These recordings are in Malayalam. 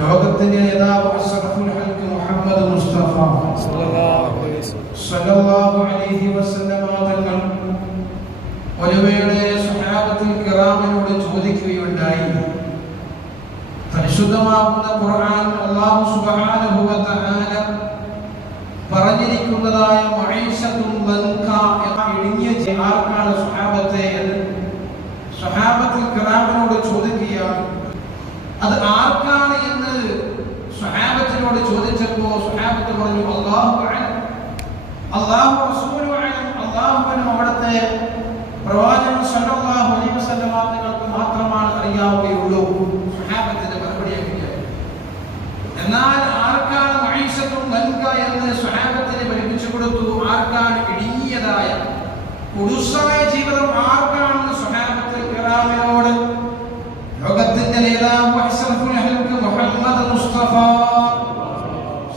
ലോകത്തിന്റെ നേതാവ് മുഹമ്മദ് മുസ്തഫ. സല്ലല്ലാഹു അലൈഹി വസല്ലമ തങ്ങൾ ഒരുവയുടെ സ്വഹാബത്തിൽ ചോദിക്കുകയുണ്ടായി. പരിശുദ്ധമാകുന്ന ഖുർആൻ അല്ലാഹു സുബ്ഹാനഹു വ തആല പറഞ്ഞിരിക്കുന്നതായ മഈശത്തും ലൻക എന്ന ആർക്കാണ് സ്വഹാബത്തെ എന്ന്. സ്വഹാബത്തിൽ കിറാമിനോട് ചോദിക്കുകയാണ് അത് ആർക്കാണ് എന്ന് സ്വഹാബത്തിനോട് സ്വഹാബത്ത് പറഞ്ഞു? അള്ളാഹു അള്ളാഹു റസൂലു അലം അവിടുത്തെ പ്രവാചകൻ സല്ലല്ലാഹു അലൈഹി വസല്ലം നിങ്ങൾക്ക് മാത്രമാണ് അറിയാവുകയുള്ളൂ. സ്വഹാബത്തിന്റെ മറുപടി അങ്ങനെയാണ് എന്നാൽ ആർക്കാണ് മഹീഷത്തും നൽകുക എന്ന് സ്വഹാബത്തിന് പഠിപ്പിച്ചു കൊടുത്തു ആർക്കാണ് ഇടുങ്ങിയതായ കുടുസായ ജീവിതം? ആർക്കാണെന്ന് സ്വഹാബത്തിൽ കിറാമിനോട് ലോകത്തിന്റെ നേതാവ് അഷ്റഫുൽ ഹൽക്ക് മുഹമ്മദ് മുസ്തഫ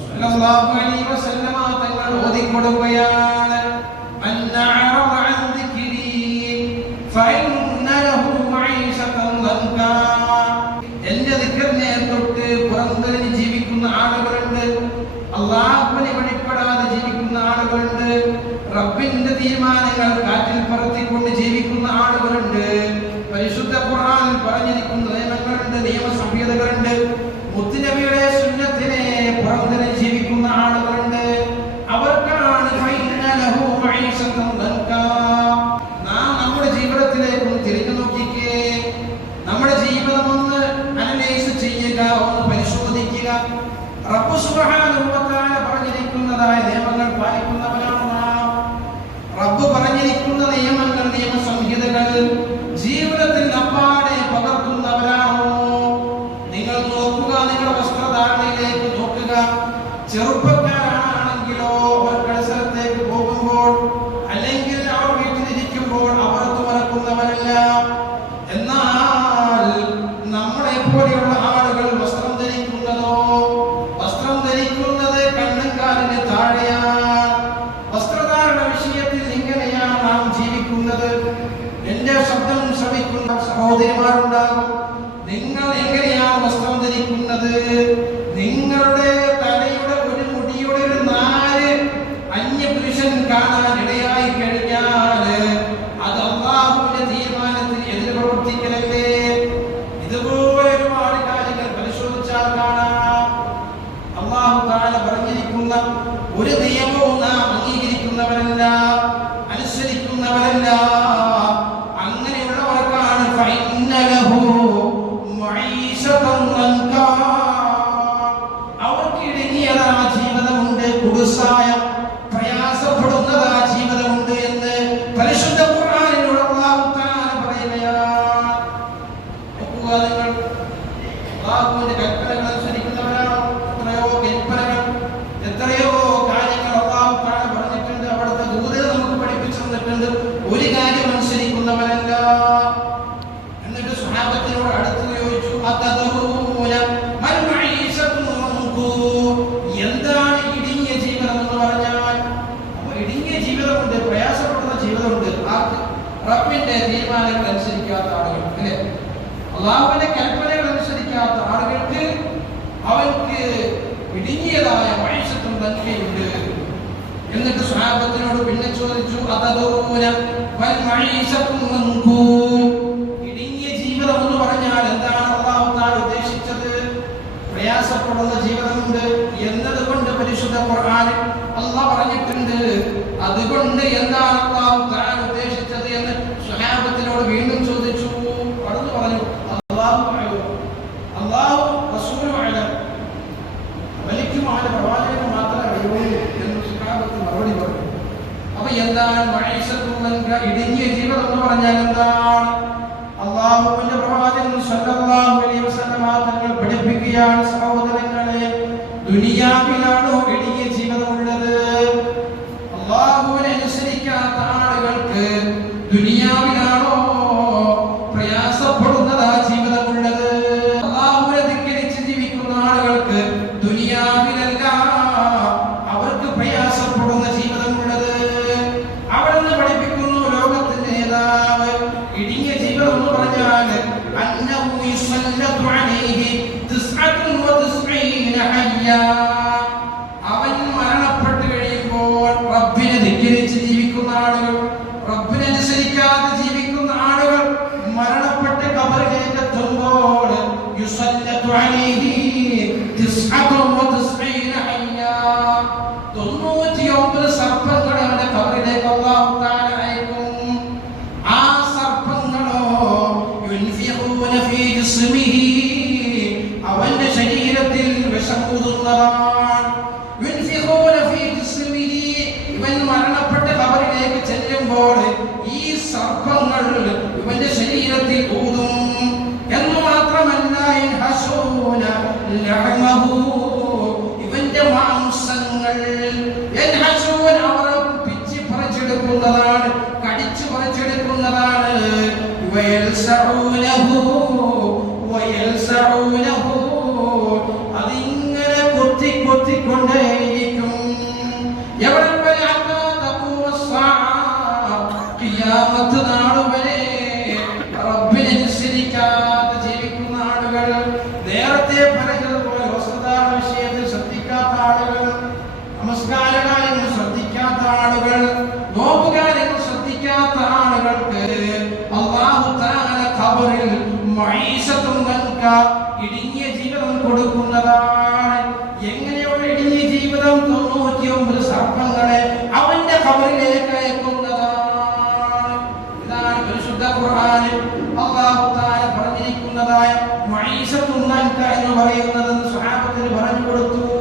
സല്ലല്ലാഹു അലൈഹി വസല്ലമ തങ്ങൾ ഓതിക്കൊടുക്കുകയാണ് അന്ന അറദ അൻ ദിക്രി ഫഇന്ന ലഹു മഈശതൻ ലൻകാ എന്റെ ദിക്റിനെ തൊട്ട് പുറന്തരിഞ്ഞ് ജീവിക്കുന്ന ആളുകളുണ്ട്. അള്ളാഹുവിനെ വെളിപ്പെടാതെ ജീവിക്കുന്ന ആളുകളുണ്ട്. റബ്ബിന്റെ തീരുമാനങ്ങൾ കാറ്റിൽ പറത്തിക്കൊണ്ട് ജീവിക്കുന്ന ആളുകളുണ്ട്. പരിശുദ്ധ ഖുർആനിൽ പറഞ്ഞിരിക്കുന്ന നിയമങ്ങളുണ്ട് നിയമസംഹിതകളുണ്ട്. ഒന്ന് പരിശോധിക്കുക റബ്ബ് സുബ്ഹാനഹു വ തആല പറഞ്ഞിരിക്കുന്നതായ ശബ്ദം ശ്രമിക്കുന്ന സഹോദരിമാരുണ്ടാകും. നിങ്ങൾ എങ്ങനെയാണ് വസ്ത്രം ധരിക്കുന്നത്? നിങ്ങളുടെ തലയുടെ ഒരു മുടിയുടെ ഒരു നാല് അന്യ പുരുഷൻ കാണാൻ ഇടയായി കഴിഞ്ഞാൽ അത് അള്ളാഹുവിന്റെ തീരുമാനത്തിന് എതിര് പ്രവർത്തിക്കലല്ലേ ഇതുപോലെ ഒരുപാട് കാര്യങ്ങൾ പരിശോധിച്ചാൽ കാണാം. അള്ളാഹു താല പറഞ്ഞിരിക്കുന്ന ഒരു നിയമവും നാം അംഗീകരിക്കുന്നവരല്ല അനുസരിക്കുന്നവരല്ല. അവർക്ക് ഇടുങ്ങിയതാ ജീവിതമുണ്ട് കുടുസായ പ്രയാസപ്പെടുന്നതാ ജീവിതമുണ്ട് എന്ന് പരിശുദ്ധ ഖുർആനിലൂടെ അല്ലാഹു തആല പറയുകയാണ് നോക്കുക നിങ്ങൾ അള്ളാഹുവിന്റെ കൽപ്പനകൾ അനുസരിക്കുന്നവരാണോ എത്രയോ കൽപ്പനകൾ എത്രയോ കാര്യങ്ങൾ അള്ളാഹു താഴെ പറഞ്ഞിട്ടുണ്ട് അവിടുത്തെ ദൂതരെ നമുക്ക് പഠിപ്പിച്ചു തന്നിട്ടുണ്ട് ഒരു കാര്യം അനുസരിക്കുന്നവരല്ല എന്നിട്ട് സ്വഹാബത്തിനോട് അടുത്ത് ചോദിച്ചു "അതദറൂന മൽ മഈശത്തു മൻകൂർ?" എന്താണ് ഇടുങ്ങിയ ജീവിതം എന്ന് പറഞ്ഞാൽ അപ്പോൾ ഇടുങ്ങിയ ജീവിതമുണ്ട് പ്രയാസപ്പെടുന്ന ജീവിതമുണ്ട് ആർക്ക് റബ്ബിന്റെ തീരുമാനങ്ങൾ അനുസരിക്കാത്ത ആളുകൾ അല്ലേ? അള്ളാഹുവിന്റെ കൽപ്പനകൾ അനുസരിക്കാത്ത ആളുകൾക്ക് അവർക്ക് ഇടുങ്ങിയതായ മനുഷ്യത്വം തന്നെയുണ്ട് എന്നിട്ട് സ്വഹാബത്തിനോട് പിന്നെ ചോദിച്ചു അതദൂന വൽ മഈശത്തു മൻകൂർ ഇടുങ്ങിയ ജീവിതം എന്ന് പറഞ്ഞാൽ എന്താണ് അള്ളാഹു താൻ ഉദ്ദേശിച്ചത്? പ്രയാസപ്പെടുന്ന ജീവിതമുണ്ട് എന്നതുകൊണ്ട് പരിശുദ്ധ ഖുർആനിൽ അള്ളാഹ് പറഞ്ഞിട്ടുണ്ട്. അതുകൊണ്ട് എന്താണ് അള്ളാഹു താൻ ഉദ്ദേശിച്ചത് എന്ന് സ്വഹാബത്തിനോട് വീണ്ടും ചോദിച്ചു കടന്നു പറഞ്ഞു അള്ളാഹു അഅലം. അള്ളാഹു റസൂലും അഅലം. അവനിക്കും അവന്റെ പ്രവാചകനും മാത്രമേ അറിയുള്ളൂ എന്ന് മറുപടി പറഞ്ഞു. അപ്പൊ എന്താണ്? ഇടുങ്ങിയ ജീവിതം എന്ന് പറഞ്ഞാൽ എന്താണ്? അള്ളാഹുവിന്റെ പ്രവാചകൻ സല്ലല്ലാഹു അലൈഹി വസല്ലം തങ്ങൾ പഠിപ്പിക്കുകയാണ് സഹോദരങ്ങളെ. ദുനിയാവിലാണോ തൊണ്ണൂറ്റിയൊമ്പത് സർപ്പങ്ങളെ അവന്റെ കബറിലേക്ക് അല്ലാഹു തആല അയക്കും ആ സർപ്പങ്ങളോ അവന്റെ ശരീരത്തിൽ വിഷം ജിസ്മിഹി ഇവൻ മരണപ്പെട്ട കബറിലേക്ക് ചെല്ലുമ്പോൾ ഈ സർപ്പങ്ങൾ ഇവന്റെ ശരീരത്തിൽ ഊതും. എന്ന് മാത്രമല്ല അതിങ്ങനെ കൊത്തി കൊത്തിക്കൊണ്ടേയിരിക്കും എവിടെ വരെ. ഖിയാമത്ത് നാൾ വരെ റബ്ബിനെ അനുസരിക്കാതെ ജീവിക്കുന്ന ആളുകൾ നേരത്തെ പറഞ്ഞതുപോലെ വസ്തുതാന വിഷയത്തിൽ ശ്രദ്ധിക്കാത്ത ആളുകൾ നമസ്കാര ശ്രദ്ധിക്കാത്ത ആളുകൾ നോമ്പ് ശ്രദ്ധിക്കാത്ത ആളുകൾക്ക് ഖബറിൽ ഇടുങ്ങിയ ജീവിതം കൊടുക്കുന്നതാണ്. എങ്ങനെയുള്ള ഇടുങ്ങിയ ജീവിതം? തൊണ്ണൂറ്റിയൊമ്പത് സർപ്പങ്ങളെ അവന്റെ ഖബറിലേക്ക് അയക്കുന്നതാണ്. ഇതാണ് പരിശുദ്ധ ഖുർആനിൽ അല്ലാഹു തആല പറഞ്ഞിരിക്കുന്നതായ ദൻക എന്ന് പറയുന്നത് സ്വഹാബത്തിന് പറഞ്ഞു കൊടുത്തു.